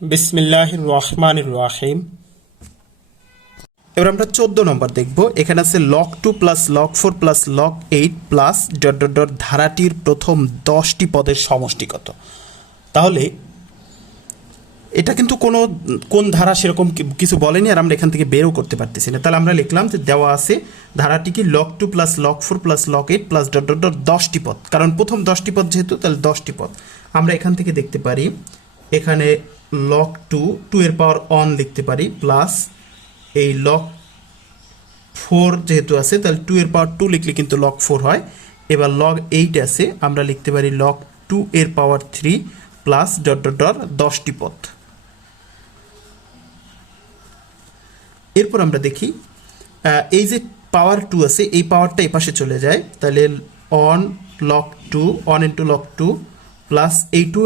বিসমিল্লাহ রহমান রাহিম। এবার আমরা চোদ্দ নম্বর দেখব। এখানে আছে log two plus log four plus log eight plus dot dot dot ধারাটির প্রথম দশটি পদের সমষ্টি কত? তাহলে এটা কিন্তু কোনো, কোন ধারা সেরকম কিছু বলেনি আর আমরা এখান থেকে বেরও করতে পারতেছি না। তাহলে আমরা লিখলাম যে দেওয়া আছে ধারাটি কি log two plus log four plus log eight plus dot dot dot দশটি পদ। কারণ প্রথম দশটি পদ যেহেতু, তাহলে দশটি পদ। আমরা এখান থেকে দেখতে পারি, এখানে লক টু টু এর পাওয়ার অন লিখতে পারি প্লাস এই লক ফোর যেহেতু আছে, তাহলে টু এর পাওয়ার টু লিখলে কিন্তু লক ফোর হয়। এবার লগ এইট আছে, আমরা লিখতে পারি লক টু এর power three plus dot dot dot দশটি পথ। এরপর আমরা দেখি এই যে পাওয়ার টু আছে, এই পাওয়ারটা এই পাশে চলে যায়, তাহলে one log two one into log two plus এই টু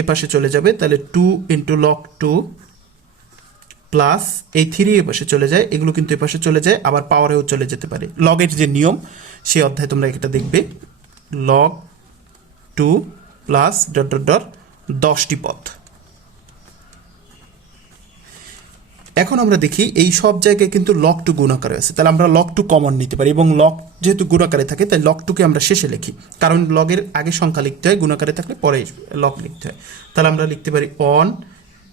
এ পাশে চলে যাবে, তাহলে two into log two plus এই থ্রি এপাশে চলে যায়, এগুলো কিন্তু এপাশে চলে যায়, আবার পাওয়ারেও চলে যেতে পারে। লগের যে নিয়ম সেই অধ্যায় তোমরা এটা দেখবে। Log two plus dot dot dot দশটি পথ। এখন আমরা দেখি এই সব জায়গায় কিন্তু লক টু গুণাকারে আছে তাহলে আমরা লক টু কমন নিতে পারি এবং লক যেহেতু গুণাকারে থাকে, তাই লক টুকে আমরা শেষে লিখি। কারণ লগের আগে সংখ্যা লিখতে হয়, গুণাকারে থাকলে পরে লক লিখতে হয়। তাহলে আমরা লিখতে পারি অন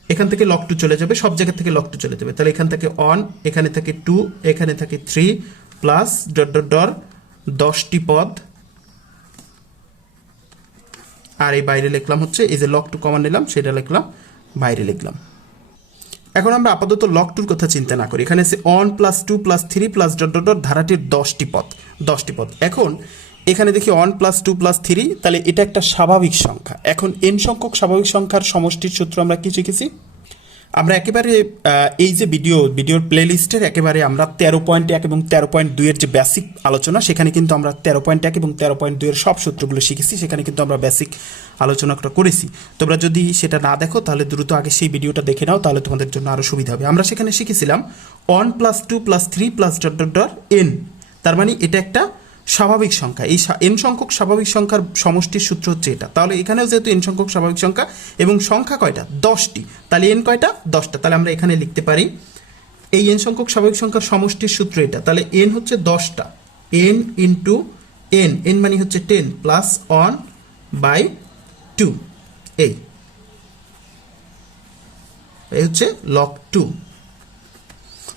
এখান থেকে লক টু চলে যাবে, সব জায়গা থেকে লক টু চলে যাবে। তাহলে এখান থেকে অন এখানে থাকে টু এখানে থাকে থ্রি প্লাস ডট ডট ডর দশটি পদ। আর এই বাইরে লিখলাম হচ্ছে, এই যে লক টু কমন নিলাম, সেটা লিখলাম, বাইরে লিখলাম। এখন আমরা আপাতত লক টুর কথা চিন্তা না করি। এখানে one plus two plus three plus dot dot dot ধারাটির দশটি পথ দশটি পথ এখন এখানে দেখি one plus two plus three তাহলে এটা একটা স্বাভাবিক সংখ্যা। এখন এন সংখ্যক স্বাভাবিক সংখ্যার সমষ্টির সূত্র আমরা কি শিখেছি? আমরা একেবারে এই যে ভিডিও ভিডিওর প্লেলিস্টের একেবারে আমরা তেরো পয়েন্ট এক এবং তেরো পয়েন্ট দুইয়ের যে বেসিক আলোচনা, সেখানে কিন্তু আমরা তেরো পয়েন্ট এক এবং তেরো পয়েন্ট দুইয়ের সব সূত্রগুলো শিখেছি, সেখানে কিন্তু আমরা বেসিক আলোচনাটা করেছি। তোমরা যদি সেটা না দেখো, তাহলে দ্রুত আগে সেই ভিডিওটা দেখে নাও, তাহলে তোমাদের জন্য আরও সুবিধা হবে। আমরা সেখানে শিখেছিলাম one plus two plus three plus dot dot dot n তার মানে এটা একটা স্বাভাবিক সংখ্যা। এই এন সংখ্যক স্বাভাবিক সংখ্যার সমষ্টির সূত্র হচ্ছে এটা। তাহলে এখানেও যেহেতু এন সংখ্যক স্বাভাবিক সংখ্যা এবং সংখ্যা কয়টা? দশটি। তাহলে এন কয়টা? দশটা। তাহলে আমরা এখানে লিখতে পারি, এই এন সংখ্যক স্বাভাবিক সংখ্যার সমষ্টির সূত্র এটা। তাহলে এন হচ্ছে দশটা। এন ইন্টু এন এন মানে হচ্ছে ten plus one by two এই। হচ্ছে লক টু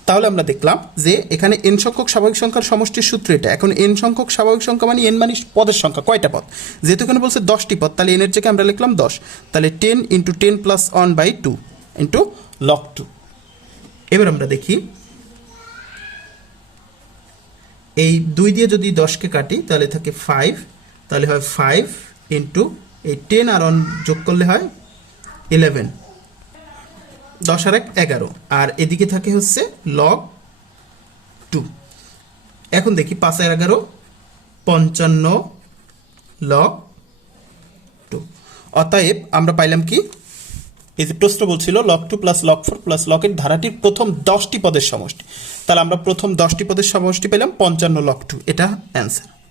তাহলে আমরা দেখলাম যে এখানে এন সংখ্যক স্বাভাবিক সংখ্যার সমষ্টির সূত্র এটা। এখন এন সংখ্যক স্বাভাবিক সংখ্যা মানে এন মানে পদের সংখ্যা, কয়টা পদ? যেহেতু এখানে বলছে দশটি পদ, তাহলে এনের জায়গায় আমরা লিখলাম দশ। তাহলে ten into ten plus one by two into log two এবার আমরা দেখি, এই দুই দিয়ে যদি দশকে কাটি, তাহলে থাকে ফাইভ তাহলে হয় ফাইভ ইন্টু এই টেন আর অন যোগ করলে হয় ইলেভেন দশ আর এক এগারো। আর এদিকে থাকে হচ্ছে লগ টু। এখন দেখি পাঁচ আর এগারো, পঞ্চান্ন লগ টু। অতএব আমরা পাইলাম কি? এই যে প্রশ্ন বলছিল log two plus log four plus লকের ধারাটির প্রথম দশটি পদের সমষ্টি। তাহলে আমরা প্রথম দশটি পদের সমষ্টি পেলাম, পঞ্চান্ন লক টু এটা অ্যান্সার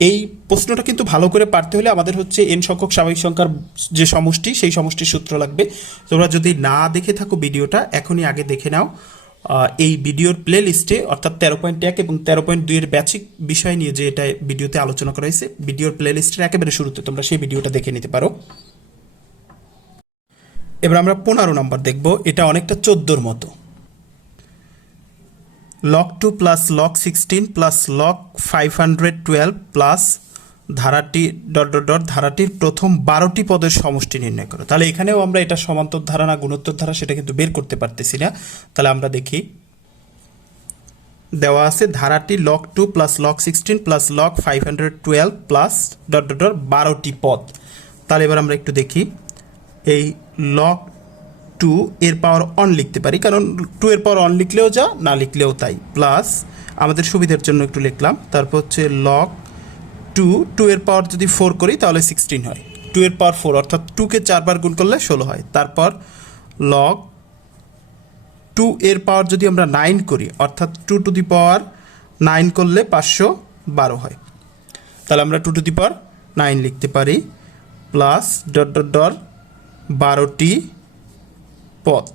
এই প্রশ্নটা কিন্তু ভালো করে পারতে হলে আমাদের হচ্ছে এন সংখ্যক স্বাভাবিক সংখ্যার যে সমষ্টি, সেই সমষ্টির সূত্র লাগবে। তোমরা যদি না দেখে থাকো ভিডিওটা, এখনই আগে দেখে নাও। এই ভিডিওর প্লে লিস্টে অর্থাৎ তেরো পয়েন্ট এক এবং তেরো পয়েন্ট দুইয়ের ব্যাচিক বিষয় নিয়ে যে এটা ভিডিওতে আলোচনা করা হয়েছে, ভিডিওর প্লে লিস্টের একেবারে শুরুতে তোমরা সেই ভিডিওটা দেখে নিতে পারো। এবার আমরা পনেরো নম্বর দেখব। এটা অনেকটা চোদ্দোর মতো। Log two plus log sixteen plus log five hundred twelve plus ধারাটি ডট ডট ডট ধারাটির প্রথম বারোটি পদের সমষ্টি নির্ণয় করো। তাহলে এখানেও আমরা এটা সমান্তর ধারা না গুণোত্তর ধারা সেটা কিন্তু বের করতে পারতেছি না। তাহলে আমরা দেখি, দেওয়া আছে ধারাটি log two plus log sixteen plus log five hundred twelve plus dot dot dot বারোটি পদ। তাহলে এবার আমরা একটু দেখি, এই লক টু এর পাওয়ার অন লিখতে পারি, কারণ টু এর পাওয়ার অন লিখলেও যা, না লিখলেও তাই। প্লাস আমাদের সুবিধার জন্য একটু লিখলাম। তারপর হচ্ছে লক টু টু এর পাওয়ার যদি ফোর করি, তাহলে সিক্সটিন হয়। টু এর পাওয়ার ফোর অর্থাৎ টুকে চারবার গুণ করলে ষোলো হয়। তারপর লক টু এর পাওয়ার যদি আমরা নাইন করি, অর্থাৎ two to the power nine করলে পাঁচশো বারো হয়। তাহলে আমরা two to the power nine লিখতে পারি। প্লাস ডট ডট ডট বারোটি পথ।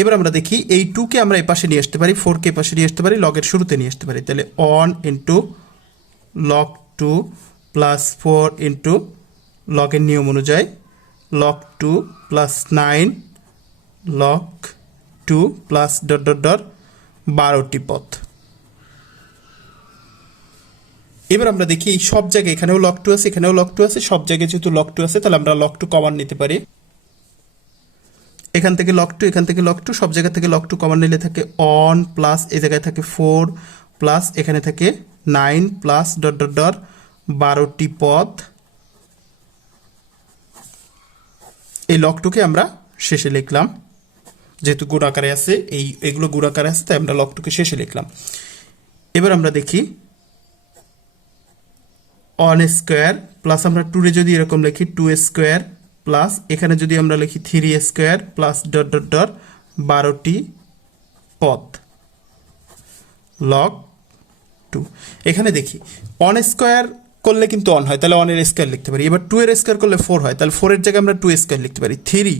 এবার আমরা দেখি এই টুকে আমরা এই পাশে নিয়ে আসতে পারি, ফোরকে পাশে নিয়ে আসতে পারি, লগের শুরুতে নিয়ে আসতে পারি। তাহলে one into log two plus four into লগের নিয়ম অনুযায়ী log two plus nine log two plus dot dot dot বারোটি পথ। এবার আমরা দেখি এই সব জায়গায়, এখানেও লক টু আছে, এখানেও লক টু আছে, সব জায়গায় যেহেতু লক টু আছে, তাহলে আমরা লক টু কমান নিতে পারি। এখান থেকে লক টু এখান থেকে লক টু সব জায়গা থেকে লক টু কমান নিলে থাকে অন প্লাস এই জায়গায় থাকে ফোর প্লাস এখানে থাকে nine plus dot dot dot বারোটি পদ। এই লক টুকে আমরা শেষে লিখলাম। যেহেতু গুণ আকারে আছে, এই, এগুলো গুণ আকারে আছে, তাই আমরা লক টুকে শেষে লিখলাম। এবার আমরা দেখি অন স্কোয়ার প্লাস আমরা টুরে যদি এরকম লিখি টু স্কোয়ার প্লাস এখানে যদি আমরা লিখি three square plus dot dot dot বারোটি পথ লক টু এখানে দেখি অন স্কোয়ার করলে কিন্তু অন হয়, তাহলে অনের স্কোয়ার লিখতে পারি। এবার টু এর স্কোয়ার করলে ফোর হয়, তাহলে ফোরের জায়গায় আমরা টু স্কোয়ার লিখতে পারি। থ্রি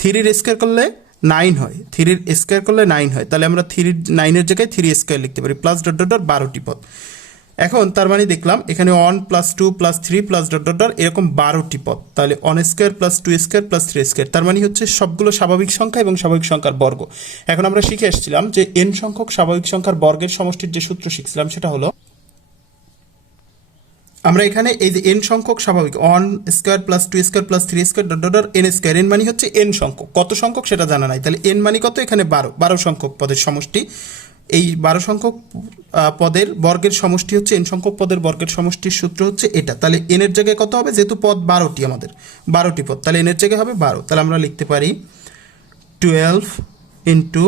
থ্রির স্কোয়ার করলে নাইন হয়। থ্রির স্কোয়ার করলে নাইন হয়, তাহলে আমরা থ্রি নাইনের জায়গায় থ্রি স্কোয়ার লিখতে পারি প্লাস ডট ডট ডট বারোটি পদ। এখন তার মানে দেখলাম, এখানে one plus two plus three plus dot dot dot এরকম বারোটি পদ। তাহলে one square plus two square plus three square তার মানে হচ্ছে সবগুলো স্বাভাবিক সংখ্যা এবং স্বাভাবিক সংখ্যার বর্গ। এখন আমরা শিখে এসেছিলাম যে এন সংখ্যক স্বাভাবিক সংখ্যার বর্গের সমষ্টির যে সূত্র শিখছিলাম, সেটা হলো আমরা এখানে এই যে এন সংখ্যক স্বাভাবিক one square plus two square plus three square dot dot n square n মানে হচ্ছে এন সংখ্যক। কত সংখ্যক সেটা জানা নাই। তাহলে এন মানে কত? এখানে বারো। বারো সংখ্যক পদের সমষ্টি। এই বারো সংখ্যক পদের বর্গের সমষ্টি হচ্ছে এন সংখ্যক পদের বর্গের সমষ্টির সূত্র হচ্ছে এটা। তাহলে এনের জায়গায় কত হবে? যেহেতু পদ বারোটি আমাদের। বারোটি পদ। তাহলে এনের জায়গায় হবে বারো। তাহলে আমরা লিখতে পারি টুয়েলভ ইন্টু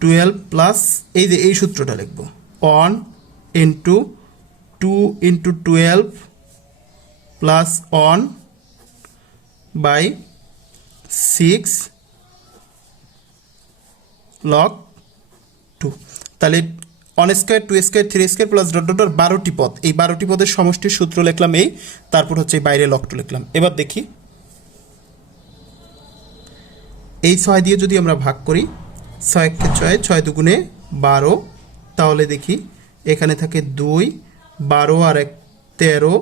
টুয়েলভ প্লাস এই যে এই সূত্রটা লিখব। One into two into twelve plus one by six log two তাহলে one square two square three square plus dot dot বারোটি পদ। এই বারোটি পদের সমষ্টির সূত্র লিখলাম এই, তারপর হচ্ছে বাইরে লক টু লিখলাম। এবার দেখি। এই ছয় দিয়ে যদি আমরা ভাগ করি, ছয় একে ছয় ছয় দুগুণে বারো, তাহলে দেখি এখানে থাকে দুই, বারো আর এক তেরো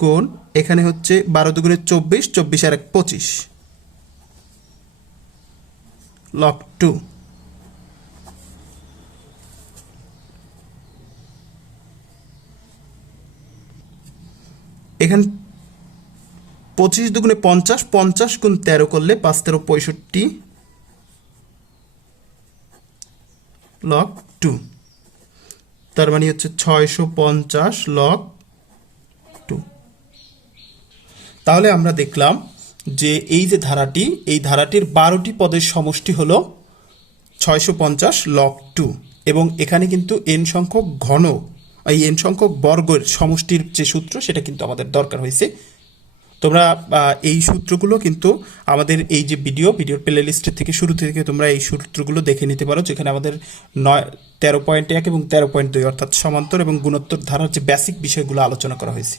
গুণ, এখানে হচ্ছে বারো দুগুণে চব্বিশ চব্বিশ আর এক পঁচিশ। Log two. এখানে পঁচিশ দুগুণে পঞ্চাশ পঞ্চাশ গুণ তেরো করলে পাঁচ তেরো পঁয়ষট্টি লক টু তার মানে হচ্ছে ছয়শো পঞ্চাশ লক টু তাহলে আমরা দেখলাম যে এই যে ধারাটি, এই ধারাটির বারোটি পদের সমষ্টি হলো ছয়শো পঞ্চাশ লক টু এবং এখানে কিন্তু এন সংখ্যক ঘন এই এন সংখ্যক বর্গের সমষ্টির যে সূত্র, সেটা কিন্তু আমাদের দরকার হয়েছে। তোমরা এই সূত্রগুলো কিন্তু আমাদের এই যে ভিডিও, ভিডিওর প্লে লিস্টের থেকে শুরু থেকে তোমরা এই সূত্রগুলো দেখে নিতে পারো, যেখানে আমাদের নয়, তেরো পয়েন্ট এক এবং তেরো পয়েন্ট দুই অর্থাৎ সমান্তর এবং গুণোত্তর ধারার যে বেসিক বিষয়গুলো আলোচনা করা হয়েছে।